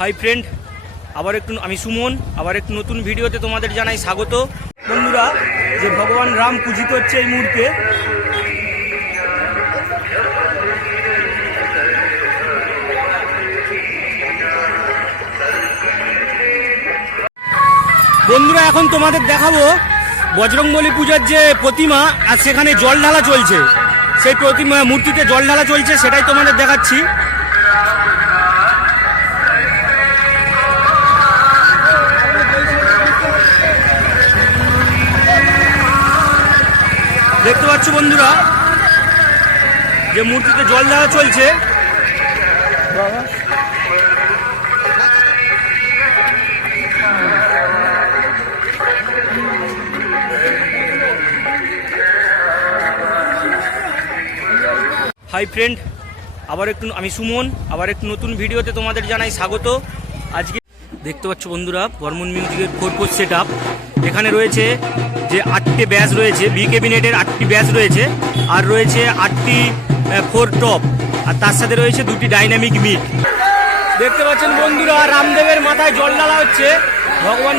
Hi friend, আমি সুমন আবার একটু নতুন ভিডিওতে তোমাদের জানাই স্বাগত। বন্ধুরা, যে ভগবান রাম পূজিত হচ্ছে এই মুহূর্তে, বন্ধুরা এখন তোমাদের দেখাবো বজরংবলী পূজার যে প্রতিমা, আর সেখানে জল ঢালা চলছে। সেই প্রতিমা মূর্তিতে জল ঢালা চলছে, সেটাই তোমাদের দেখাচ্ছি। দেখতে পাচ্ছ বন্ধুরা, যে মূর্তিতে জল ঢালা চলছে। হাই ফ্রেন্ড, আমি সুমন আবার একটু নতুন ভিডিওতে তোমাদের জানাই স্বাগত। আজকে দেখতে পাচ্ছ বন্ধুরা, বর্মন মিউজিকের 4 সেট আপ। এখানে রয়েছে যে 8টে ব্যাচ রয়েছে, বি ক্যাবিনেটের 8টি ব্যাচ রয়েছে, আর রয়েছে 8টি 4 টপ, আর তার সাথে রয়েছে 2টি ডাইনামিক মিট। দেখতে পাচ্ছেন বন্ধুরা, রামদেবের মাথায় জল ঢালা হচ্ছে। ভগবান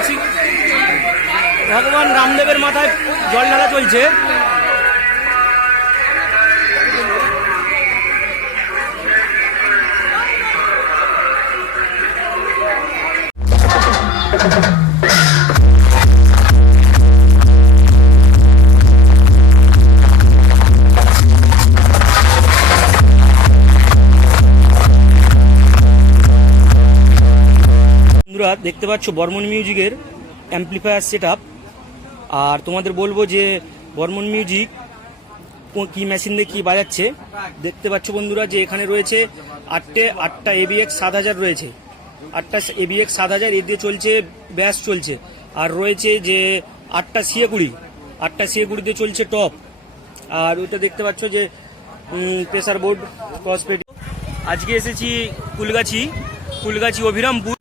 রামদেবের মাথায় জল ঢালা চলছে। দেখতে পাচ্ছ বর্মন মিউজিকের অ্যাম্পলিফায়ার সেট আপ। আর তোমাদের বলবো যে বর্মন মিউজিক কি মেশিন দিয়ে কি বাজাচ্ছে। দেখতে পাচ্ছ বন্ধুরা, যে এখানে রয়েছে 8টা ABX 7000 রয়েছে, 8টা ABX 7000, এর দিয়ে চলছে ব্যাস চলছে। আর রয়েছে যে 8টা CA20 দিয়ে চলছে টপ। আর ওটা দেখতে পাচ্ছ যে প্রেসার বোর্ড ক্রসপেড। আজকে এসেছি কুলগাছি অভিরামপুর।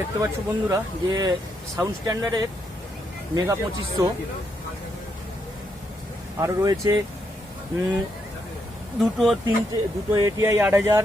দেখতে পাচ্ছ বন্ধুরা, যে সাউন্ড স্ট্যান্ডার্ডের মেগা 2500, আরও রয়েছে দুটো ATI 8000।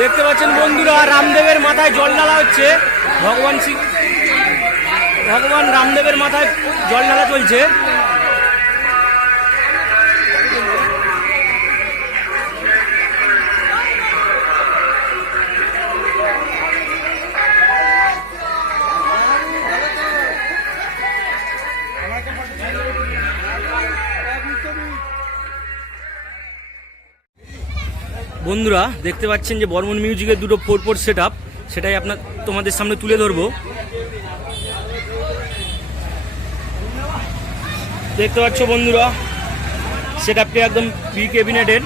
দেখতে পাচ্ছেন বন্ধুরা, রামদেবের মাথায় জল ঢালা হচ্ছে। ভগবান রামদেবের মাথায় জল ঢালা চলছে। বন্ধুরা দেখতে পাচ্ছেন যে বর্মন মিউজিকের দুটো 4 সেট আপ, সেটাই তোমাদের সামনে তুলে ধরবো। দেখতে পাচ্ছ বন্ধুরা, সেট আপটি একদম প্রি ক্যাবিনেটের।